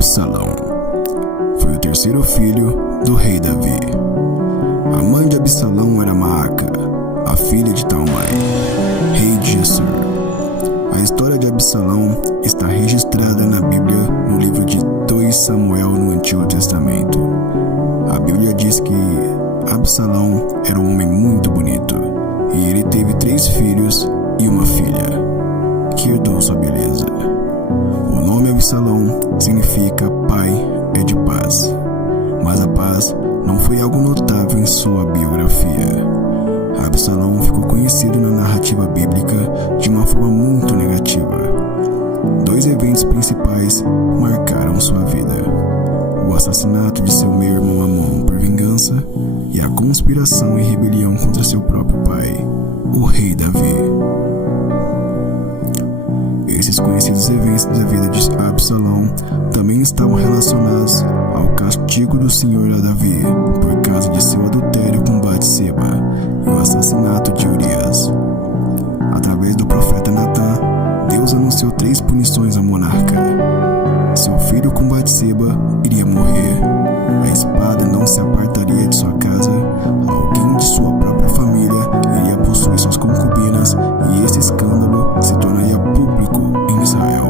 Absalão foi o terceiro filho do rei Davi. A mãe de Absalão era Maaca, a filha de Talmai, rei de Gesur. A história de Absalão está registrada na Bíblia no livro de 2 Samuel no Antigo Testamento. A Bíblia diz que Absalão era um homem muito bonito e ele teve 3 filhos e uma filha, que herdou sua beleza. O nome Absalão significa pai é de paz, mas a paz não foi algo notável em sua biografia. Absalão ficou conhecido na narrativa bíblica de uma forma muito negativa. 2 eventos principais marcaram sua vida: o assassinato de seu meio-irmão Amon por vingança e a conspiração e rebelião contra seu próprio pai, o rei Davi. Esses conhecidos eventos da vida de Absalão também estavam relacionados ao castigo do Senhor a Davi por causa de seu adultério com Batseba e o assassinato de Urias. Através do profeta Natã, Deus anunciou 3 punições ao monarca. Seu filho com Batseba iria morrer, a espada não se apartaria de sua casa, alguém de sua própria família iria possuir suas concubinas e esse escândalo se tornaria público em Israel.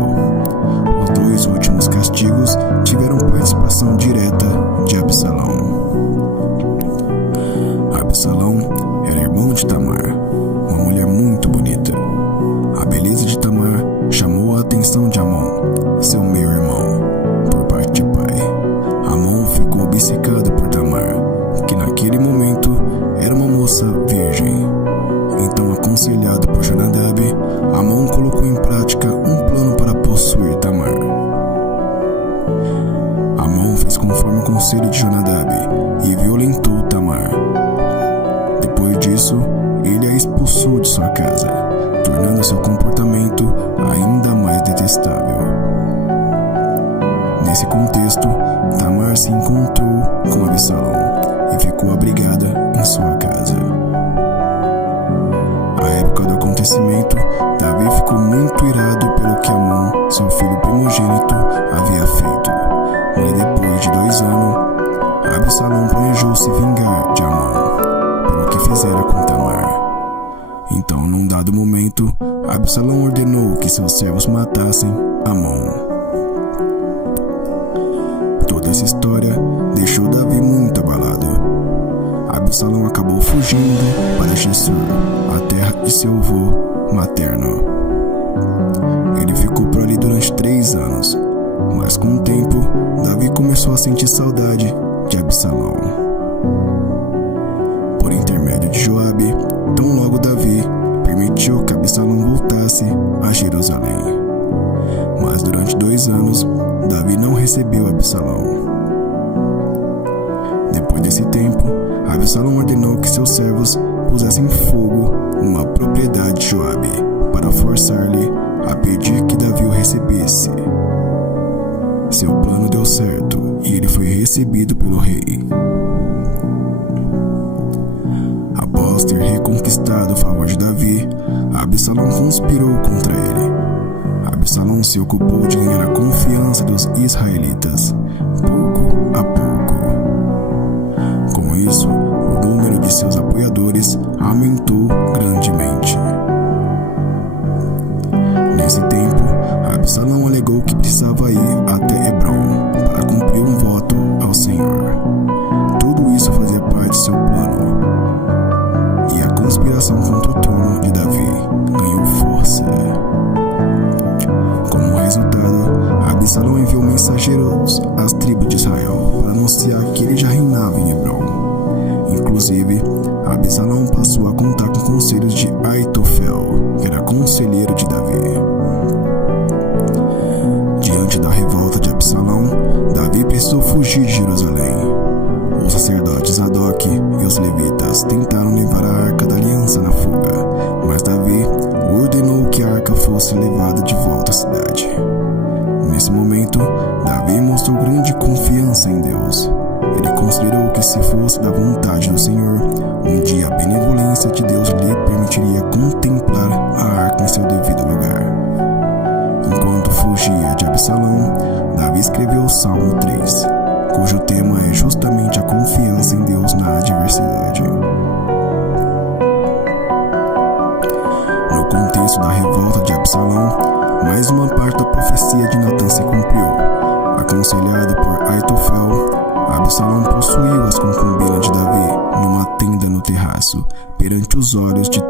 Os 2 últimos castigos tiveram participação direta de Absalão. Absalão era irmão de Tamar, uma mulher muito bonita. A beleza de Tamar chamou a atenção de Amon, seu meio-irmão, por parte de pai. Amon ficou obcecado por Tamar, que naquele momento era uma moça virgem. Então, aconselhado por Jonadab, Amon colocou em prática um plano para possuir Tamar. Amon fez conforme o conselho de Jonadab e violentou Tamar. Depois disso, ele a expulsou de sua casa, tornando seu comportamento ainda mais detestável. Nesse contexto, Tamar se encontrou com Absalão e ficou abrigada em sua casa. À época do acontecimento, Davi ficou muito irado pelo que Amon, seu filho primogênito, havia feito. Mas depois de 2 anos, Absalão planejou se vingar de Amon pelo que fizera com Tamar. Então, num dado momento, Absalão ordenou que seus servos matassem Amon. Toda essa história deixou Davi muito abalado. Absalão acabou fugindo para Gesur, a terra de seu avô materno. Ele ficou por ali durante 3 anos, mas com o tempo, Davi começou a sentir saudade de Absalão. Por intermédio de Joabe, tão logo Davi permitiu que Absalão voltasse a Jerusalém. Mas durante 2 anos, Davi não recebeu Absalão. Depois desse tempo, Absalão ordenou que seus servos pusessem fogo numa propriedade de Joabe para forçar-lhe a pedir que Davi o recebesse. Seu plano deu certo e ele foi recebido pelo rei. Após ter reconquistado o favor de Davi, Absalão conspirou contra ele. Absalão se ocupou de ganhar a confiança dos israelitas, pouco a pouco. Com isso, o número de seus apoiadores aumentou grandemente. Nesse tempo, Absalão alegou que precisava ir até Hebrom para cumprir um voto ao Senhor. Tudo isso fazia parte de seu plano. E a conspiração contra o trono de Davi ganhou força. Como resultado, Absalão enviou mensageiros às tribos de Israel para anunciar que ele já reinava em Hebrom. Inclusive, Absalão passou a contar com conselhos de Aitofel, que era conselheiro de Davi. Diante da revolta de Absalão, Davi precisou fugir de Jerusalém. Os sacerdotes Zadok e os levitas tentaram levar a arca da aliança na fuga, mas Davi ordenou que a arca fosse levada de volta à cidade. Nesse momento, Davi mostrou grande confiança em Deus. Ele considerou que, se fosse da vontade do Senhor, um dia a benevolência de Deus lhe permitiria contemplar a arca em seu devido lugar. Enquanto fugia de Absalão, Davi escreveu o Salmo 3, cujo tema é justamente a confiança em Deus na adversidade. No contexto da revolta de Absalão, mais uma parte da profecia de Natã se cumpriu. Aconselhado por Aitofel, Absalão possuiu as concubinas de Davi numa tenda no terraço, perante os olhos de